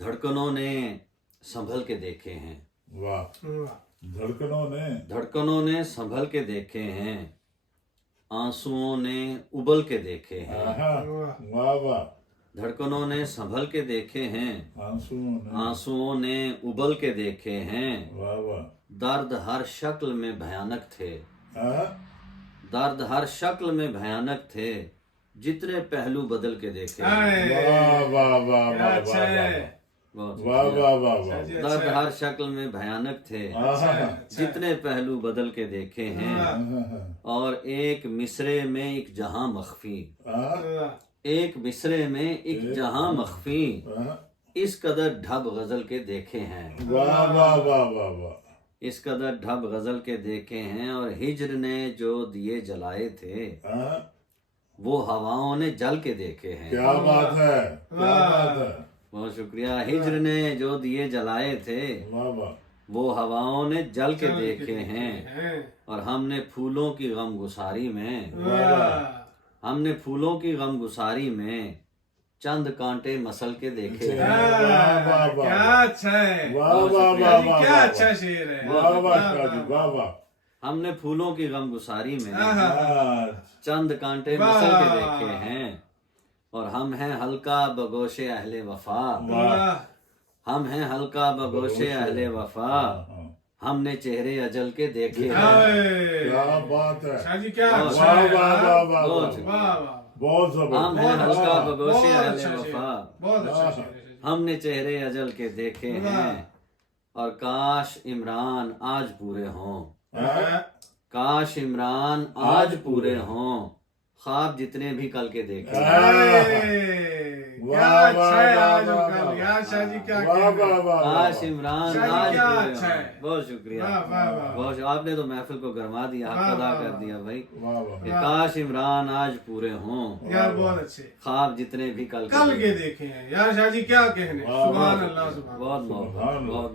دھڑکنوں نے سنبھل کے دیکھے ہیں، واہ، دھڑکنوں نے سنبھل کے دیکھے ہیں، آنسوؤں نے ابل کے دیکھے ہیں، واہ واہ، دھڑکنوں نے سنبھل کے دیکھے ہیں، آنسوؤں نے ابل کے دیکھے ہیں، واہ واہ، درد ہر شکل میں بھیانک تھے، درد ہر شکل میں بھیانک تھے، جتنے پہلو بدل کے دیکھے ہیں، واہ واہ واہ واہ بہت واہ واہ واہ واہ، درد ہر شکل میں بھیانک تھے، جتنے پہلو بدل کے دیکھے ہیں، اور ایک مصرے میں ایک جہاں مخفی، ایک مصرے میں ایک جہاں مخفی، اس قدر ڈھب غزل کے دیکھے ہیں، واہ واہ واہ واہ واہ، اس قدر ڈھب غزل کے دیکھے ہیں، اور ہجر نے جو دیے جلائے تھے وہ ہواؤں نے جل کے دیکھے ہیں، کیا بات ہے، کیا بات ہے، بہت شکریہ۔ ہجر نے جو دیے جلائے تھے واہ واہ، وہ ہواؤں نے جل کے دیکھے ہیں، اور ہم نے پھولوں کی غم گساری میں، ہم نے پھولوں کی غم گساری میں چند کانٹے مسل کے دیکھے ہیں، واہ واہ واہ، کیا اچھا ہے، واہ واہ واہ واہ، کیا اچھا شعر ہے، واہ واہ شاہ جی، واہ واہ، ہم نے پھولوں کی غم گساری میں واہ، چند کانٹے مسل کے دیکھے ہیں، اور ہم ہیں ہلکا بگوش اہل وفا، ہم ہیں ہلکا بگوش اہل وفا، ہم نے چہرے اجل کے دیکھے ہیں، کیا بات ہے، شاہ جی کیا واہ اچھا واہ ہے، واہ واہ واہ، بہت بہت ہم ہیں زبردست، ہلکا بگوش بہت اہل اچھا وفا، بہت اچھا شعر ہے، ہم نے چہرے اجل کے دیکھے ہیں، اور کاش عمران آج پورے ہوں، کاش عمران آج پورے ہوں، خواب جتنے بھی کل کے دیکھے ہیں، کیا اچھا ہے آج اور کل، یا شاہ جی کیا واہ کہنا ہے، واہ واہ، کاش عمران شاہ جی آج کیا پورے اچھا ہوں، ہے، بہت شکریہ، واہ واہ واہ، بہت آپ نے تو محفل کو گرما دیا، حق ادا کر دیا بھائی، واہ واہ، کہ کاش عمران آج پورے ہوں، یار بہت اچھے، خواب جتنے بھی کل کل کے دیکھے ہیں، یا شاہ جی کیا کہنے، واہ، سبحان اللہ، سبحان اللہ۔ بہت محبت، سبحان اللہ۔ بہت